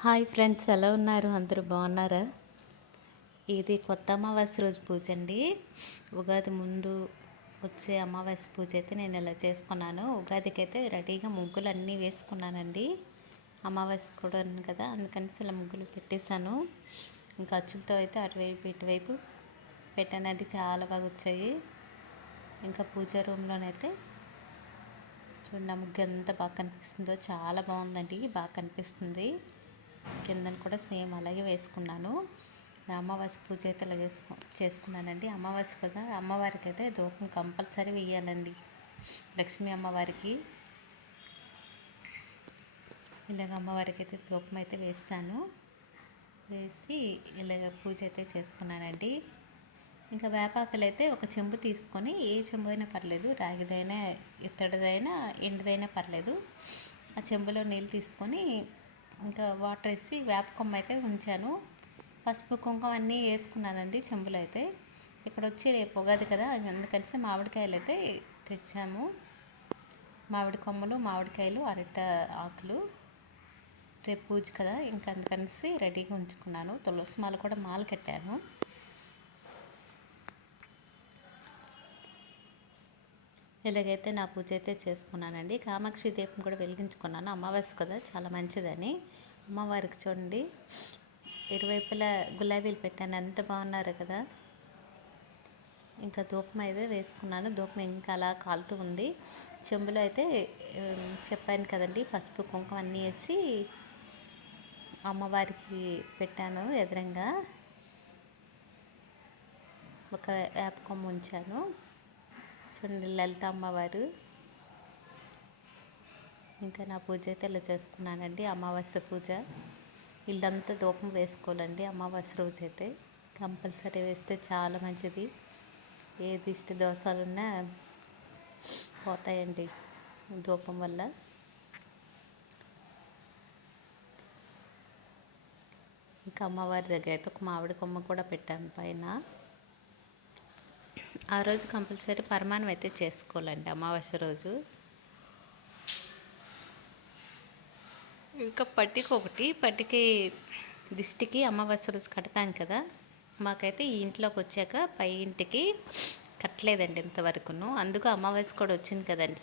Hi friends ఎలా ఉన్నారు? అందరూ బాగున్నారా? ఇది కొత్త అమావాస్య రోజు పూజ అండి. ఉగాది ముందు వచ్చే అమావాస్య పూజ అయితే నేను ఇలా చేసుకున్నాను. ఉగాదికి అయితే రెడీగా ముగ్గులు అన్నీ వేసుకున్నానండి. అమావాస్య కూడా ఉంది కదా అందుకని ఇలా ముగ్గులు పెట్టేశాను. ఇంకా అచ్చులతో అయితే అటువైపు ఇటువైపు పెట్టానండి. చాలా బాగా వచ్చాయి. ఇంకా పూజ రూమ్లోనైతే చూడండి ఆ ముగ్గు ఎంత బాగా కనిపిస్తుందో. చాలా బాగుందండి బాగా కనిపిస్తుంది. కిందను కూడా సేమ్ అలాగే వేసుకున్నాను. అమావాస్య పూజ అయితే ఇలా చేసుకో చేసుకున్నానండి. అమావాస్య కదా అమ్మవారికి అయితే ధూపం కంపల్సరీ వేయాలండి. లక్ష్మీ అమ్మవారికి. ఇలాగ అమ్మవారికి అయితే ధూపం అయితే వేస్తాను. వేసి ఇలాగ పూజ అయితే చేసుకున్నానండి. ఇంకా వేపాకులు అయితే ఒక చెంబు తీసుకొని ఏ చెంబు అయినా పర్లేదు రాగిదైనా ఇత్తడిదైనా ఎండుదైనా పర్లేదు. ఆ చెంబులో నీళ్ళు తీసుకొని ఇంకా వాటర్ వేసి వేప కొమ్మ అయితే ఉంచాను. పసుపు కుంకుమ అన్నీ వేసుకున్నానండి చెంబులు అయితే. ఇక్కడ వచ్చి రేపు ఉగాది కదా అందుకని మామిడికాయలు అయితే తెచ్చాము. మామిడి కొమ్మలు మామిడికాయలు అరట ఆకులు. రేపు పూజ కదా ఇంకా అందుకనేసి రెడీగా ఉంచుకున్నాను. తులసి మాల కూడా మాల కట్టాను. ఇలాగైతే నా పూజ అయితే చేసుకున్నానండి. కామాక్షి దీపం కూడా వెలిగించుకున్నాను. అమావాస్య కదా చాలా మంచిదని. అమ్మవారికి చూడండి. ఇరువైపులా గులాబీలు పెట్టాను. ఎంత బాగున్నారు కదా. ఇంకా ధూపం అయితే వేసుకున్నాను. ధూపం ఇంకా అలా కాలుతూ ఉంది. చెంబులో అయితే చెప్పాను కదండి పసుపు కుంకుమ అన్నీ వేసి అమ్మవారికి పెట్టాను ఎదురంగా. ఒక వేప కొమ్మ ఉంచాను. చూడండి లలిత అమ్మవారు ఇంకా నా పూజ అయితే ఇలా చేసుకున్నానండి అమావాస్య పూజ. ఇల్లంతా దూపం వేసుకోవాలండి అమావాస్య రోజు అయితే. కంపల్సరీ వేస్తే చాలా మంచిది. ఏ దిష్టి దోషాలున్నా పోతాయండి ధూపం వల్ల. ఇంకా అమ్మవారి దగ్గర అయితే ఒక మామిడి కొమ్మ కూడా పెట్టాను పైన. ఆ రోజు కంపల్సరీ పరమాణం అయితే చేసుకోవాలండి అమావాస్య రోజు. ఇంకా పట్టిక ఒకటి పట్టికి దిష్టికి అమావాస్య రోజు కడతాం కదా. మాకైతే ఈ ఇంట్లోకి వచ్చాక పై ఇంటికి కట్టలేదండి ఇంతవరకును. అందుకు అమావాస్య కూడా వచ్చింది కదండి.